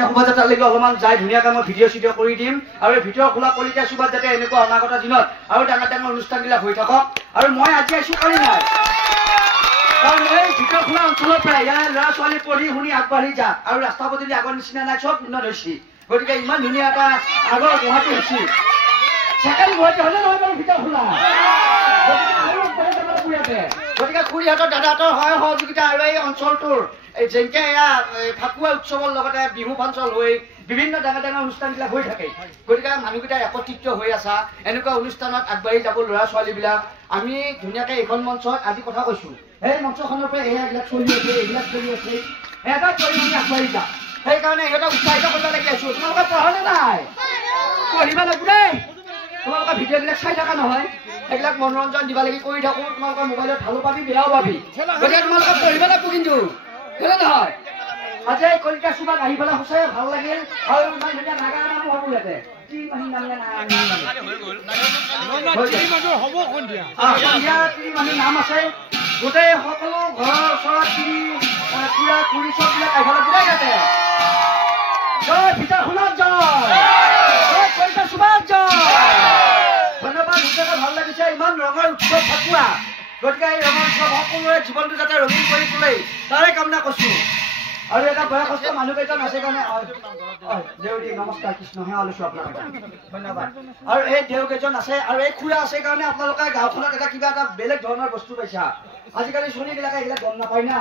শোভাযাত্ৰালৈকে অলপমান যাই ধুনীয়াকৈ মই ভিডিঅ' কৰি দিম আৰু এই ভিডিঅ' খোলা কলিতা চুবাত যাতে এনেকুৱা অনাগত দিনত আৰু ডাঙৰ ডাঙৰ অনুষ্ঠানবিলাক হৈ থাকক আৰু মই আজি আহিছোঁ কালি নাই কাৰণ এই ভিডিঅ' খোলা অঞ্চলৰ পৰা ইয়াৰ ল'ৰা ছোৱালী পঢ়ি শুনি আগবাঢ়ি যাক আৰু ৰাস্তা পদূলি আগৰ নিচিনা নাই চব উন্নত হৈছে গতিকে ইমান ধুনীয়া এটা আগৰ গুৱাহাটী হৈছে ছেকেণ্ড গুৱাহাটী হ'লে নহয় বাৰু ভিডিঅ' খোলা গতিকে খুৰীহঁতৰ দাদাহঁতৰ সহায় সহযোগিতা আৰু এই অঞ্চলটোৰ যেনেকৈ এয়া ফাকুৱা উৎসৱৰ লগতে বিহু ফাংচন হৈ বিভিন্ন ডাঙৰ ডাঙৰ অনুষ্ঠানবিলাক হৈ থাকে গতিকে মানুহকেইটা একত্ৰিত হৈ আছা এনেকুৱা অনুষ্ঠানত আগবাঢ়ি যাব ল'ৰা ছোৱালীবিলাক আমি ধুনীয়াকৈ এইখন মঞ্চত আজি কথা কৈছোঁ সেই মঞ্চখনৰ পৰা এইবিলাক চলি আছে এইবিলাক চলি আছে এটা কৰি আমি আগবাঢ়ি যাম সেইকাৰণে সিহঁতক উৎসাহিত কৰিব লাগি আছোঁ তোমালোকে পঢ়া নাই পঢ়িব লাগিব দেই তোমালোকে ভিডিঅ'বিলাক চাই থকা নহয় এইবিলাক মনোৰঞ্জন দিব লাগি কৰি থাকোঁ তোমালোকৰ মোবাইলত ভালো পাবি বেয়াও পাবি গতিকে তোমালোকে পঢ়িব লাগিব কিন্তু কেলে নহয় আজি এই কলিতা চুবাত আহি পেলাই সঁচাই ভাল লাগিল আৰু ইমান ধুনীয়া নাগা নামো হ'ব ইয়াতে নাম আছে গোটেই সকলো ঘৰৰ ওচৰত খুৰা খুৰী চববিলাক আহিবলৈ গোটেই ইয়াতে জয় ভিতৰত শুনক জয় কলিতা চুবাত জয় ধন্যবাদ হিচাপে ভাল লাগিছে ইমান ৰঙৰ উৎসৱ ফাকুৱা গতিকে এই ৰঙৰ উৎসৱ সকলোৰে জীৱনটো যাতে ৰঙীন কৰি তোলে তাৰে কামনা কৰিছোঁ আৰু এটা বয়সস্থ মানুহ কেইজন আছে কাৰণে দেউৰী নমস্কাৰ কৃষ্ণ হে আলোচনা আপোনালোকে ধন্যবাদ আৰু এই দেউ কেইজন আছে আৰু এই খুৰা আছে কাৰণে আপোনালোকে গাঁওখনত এটা কিবা এটা বেলেগ ধৰণৰ বস্তু পাইছা আজিকালি ছোৱালীবিলাকে এইবিলাক গম নাপায় না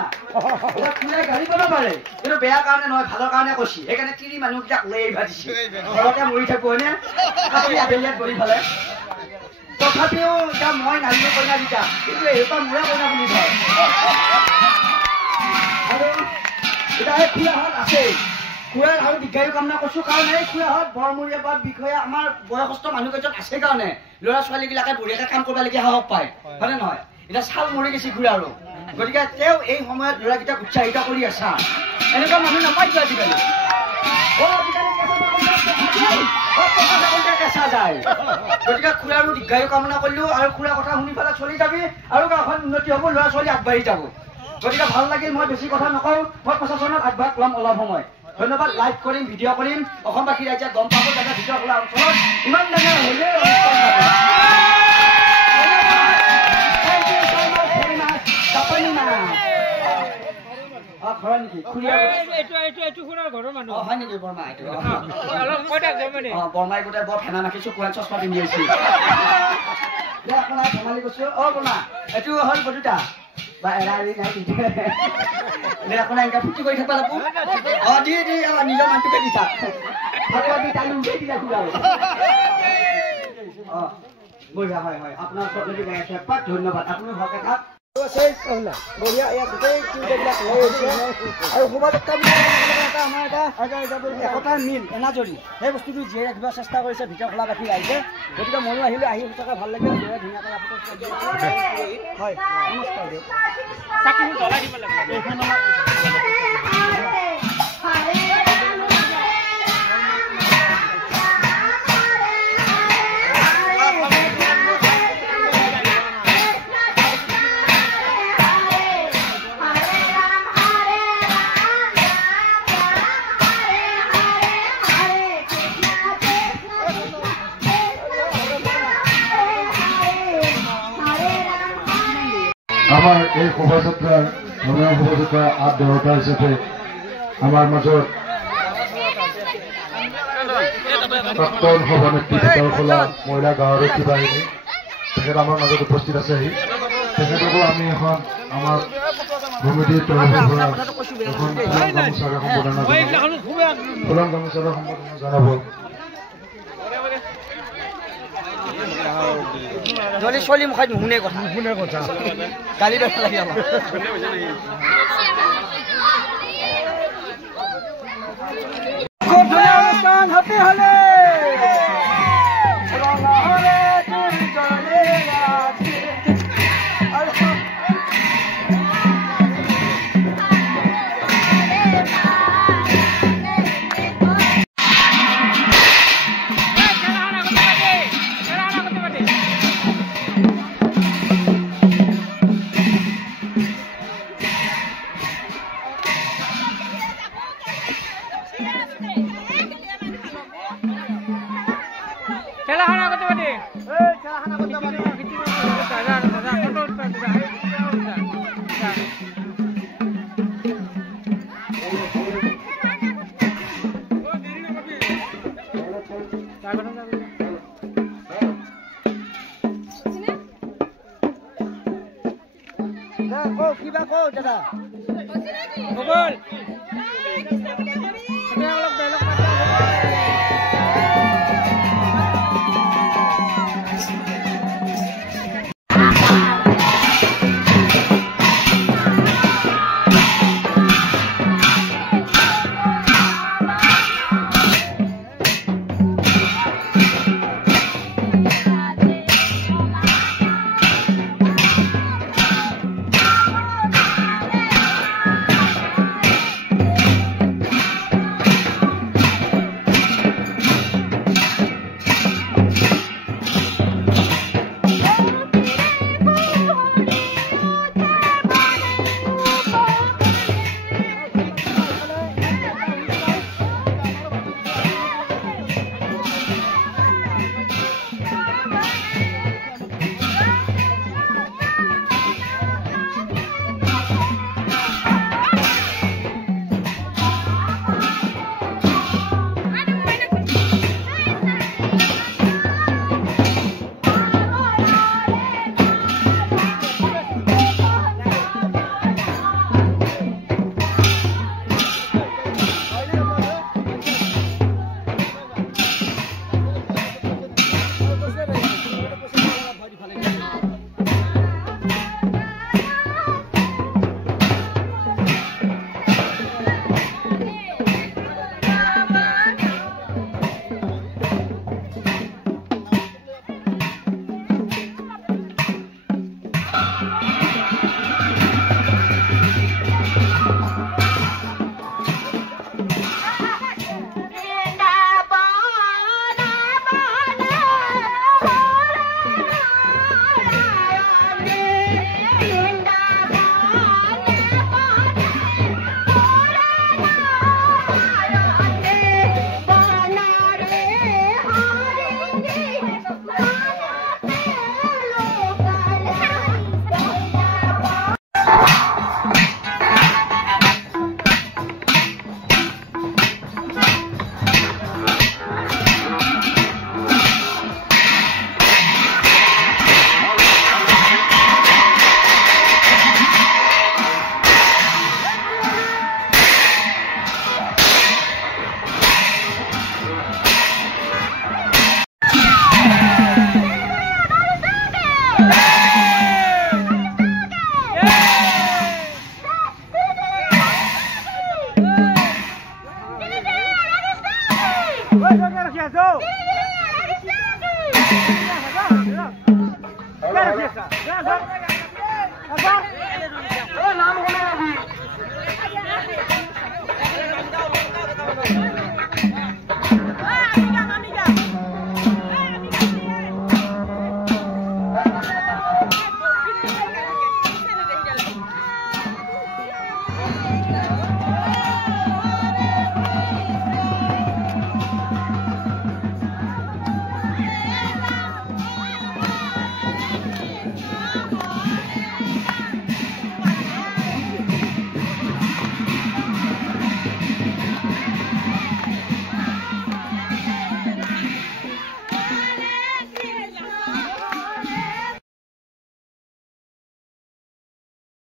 এতিয়া খুৰাই গাড়ী পাব পাৰে কিন্তু বেয়া কাৰণে নহয় ভালৰ কাৰণে কৈছে সেইকাৰণে তিৰি মানুহকেইটাক লৈ ভাজিছে ঘৰতে মৰি থাকো হয়নে কাটি আবেলিয়াত বহি ফালে তথাপিও এতিয়া মই নাৰিব কইনা দুটা কিন্তু এইবাৰ মোৰে কইনা বুলি ধৰ আৰু এতিয়া এই খুৰাহঁত আছে খুৰাৰ আৰু দীৰ্ঘায়ু কামনা কৰিছোঁ কাৰণ এই খুৰাহঁত বৰমূৰীয়া বা বিষয়া আমাৰ বয়সস্থ মানুহ কেইজন আছে কাৰণে ল'ৰা ছোৱালীবিলাকে বঢ়িয়াকৈ কাম কৰিবলগীয়া সাহস পায় হয়নে নহয় এতিয়া ছাল মৰি গৈছে খুৰা আৰু গতিকে তেওঁ এই সময়ত ল'ৰাকেইটাক উৎসাহিত কৰি আছা এনেকুৱা মানুহ নাপাইছোঁ আজিকালি কেঁচা যায় গতিকে খুৰাৰো দীৰ্ঘায়ু কামনা কৰিলোঁ আৰু খুৰা কথা শুনি পেলাই চলি যাবি আৰু গাঁওখন উন্নতি হ'ব ল'ৰা ছোৱালী আগবাঢ়ি যাব গতিকে ভাল লাগিল মই বেছি কথা নকওঁ মই প্ৰশাসনক আগভাগ ল'ম অলপ সময় ধন্যবাদ লাইভ কৰিম ভিডিঅ' কৰিম অসমবাসী ৰাইজে গম পাব যাতে ভিডিঅ' খোলা অঞ্চলত ইমান ডাঙৰ হ'লে বৰমাই গোটেই বৰ ফেনা নাখিছোঁ কোৱাল চশমা পিন্ধি আহিছোঁ আপোনাৰ ধেমালি কৈছোঁ অ বৰমা এইটো হ'ল বদুতা বা এৰা এৰি নাই কিন্তু আপোনাৰ এনেকৈ ফূৰ্তি কৰি থাকিব লাগিব অঁ দি নিজৰ মানুহটোকে দি থাক দি কালি উঠাই দি ৰাখোঁ আৰু অঁ বঢ়িয়া হয় হয় আপোনাৰ ওচৰত যদি গাই আছে ধন্যবাদ আপুনি ভালকৈ থাক বঢ়িয়া ইয়াত গোটেই চিন্তাবিলাক লৈ আহিছে আৰু শোভাযাত্ৰা আমাৰ একতাৰ মিল এনাজৰি সেই বস্তুটো জীয়াই ৰাখিব চেষ্টা কৰিছে ভিতৰত খোলা ৰাখি আহিছে গতিকে ময়ো আহিলোঁ আহি সঁচাকৈ ভাল লাগিল ধুনীয়াকৈ হয় নমস্কাৰ দিয়ক আমাৰ এই শোভাযাত্ৰাৰ ধৰ্মীয় শোভাযাত্ৰাৰ আদৰতা হিচাপে আমাৰ মাজত প্ৰাক্তন সভানেত্ৰী ভিতৰখোলা মহিলা গাঁওৰক্ষী বাহিনী তেখেত আমাৰ মাজত উপস্থিত আছেহি তেখেতকো আমি এখন আমাৰ ভূমিটিৰ তৰফৰ পৰা এখন ফুলাম গামোচাৰে সম্বোধনা জনাব যদি চলি মুখাত নুশুনে কথা গালি বেয়া লাগে আমাৰ খুব ধুনীয়া অনুষ্ঠান হাপি হলে কিবা কওঁ দাদা